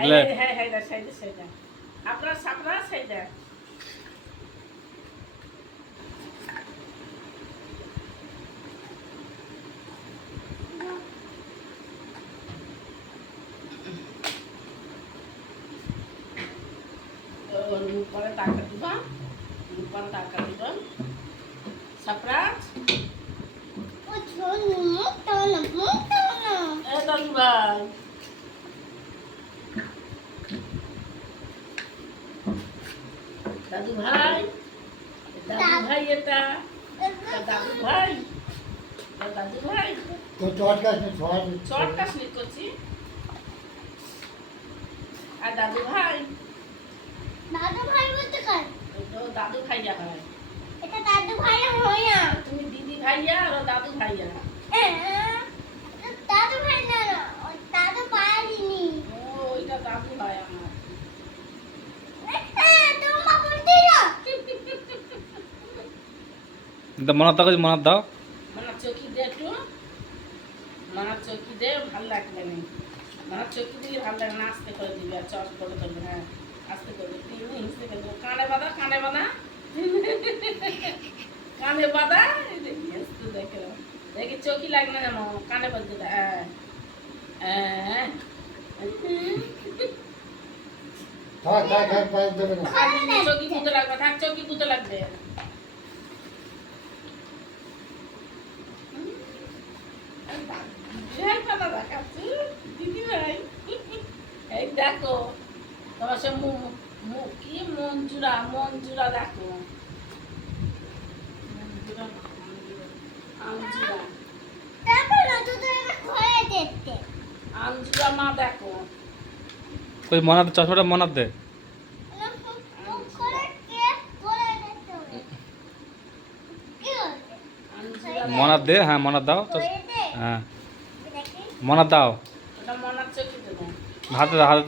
হ্যাঁ হ্যাঁ সেইটা সেইটা আপনার সাপড়া সেইটা পরে টাকা দিবা পরে টাকা দিবা সাপড়াজ দাদু ভাই দাদু ভাই দাদু ভাই এটা দাদু ভাই দাদু ভাই তো চটকা চটকা স্লিপ করছি আর দাদু ভাই বলতে কার তো দাদু ভাইয়া হয় এটা দাদু ভাই হয় না তুমি দিদি ভাইয়া আর ও দাদু ভাইয়া দাদু ভাই না ওই দাদু পারিনি ও ওইটা দাদু ভাই আমার তোমার বলতে না মনার দাও মনার দাও মানার চৌকি দে একটু মানার চৌকি দে ভাল লাগবে না মানার চৌকি দিলে ভাল লাগে না আস্তে করে দিবি আর চট করে দেবে হ্যাঁ আস্তে করে তিন হিংসে করে দেবো কানে বাঁধা কানে বাঁধা কানে বাঁধা দেখি আস্তে দেখে দেখি চৌকি লাগে না যেন কানে বাঁধতে দেয় হ্যাঁ চৌকি পুঁতে লাগবে থাক চৌকি পুঁতে লাগবে দিদি ভাই এই দেখো তোমার সে কি মঞ্জুরা মঞ্জুরা দেখো আঞ্জুরা তারপর তো এটা খয়ে দেখতে আঞ্জুরা মা দেখো ওই মনার চশমাটা মনার দে আঞ্জুরা মনার দে হ্যাঁ মনার দাও হ্যাঁ মনার দাও ওটা মনার চোখে দেবো হাতে হাতে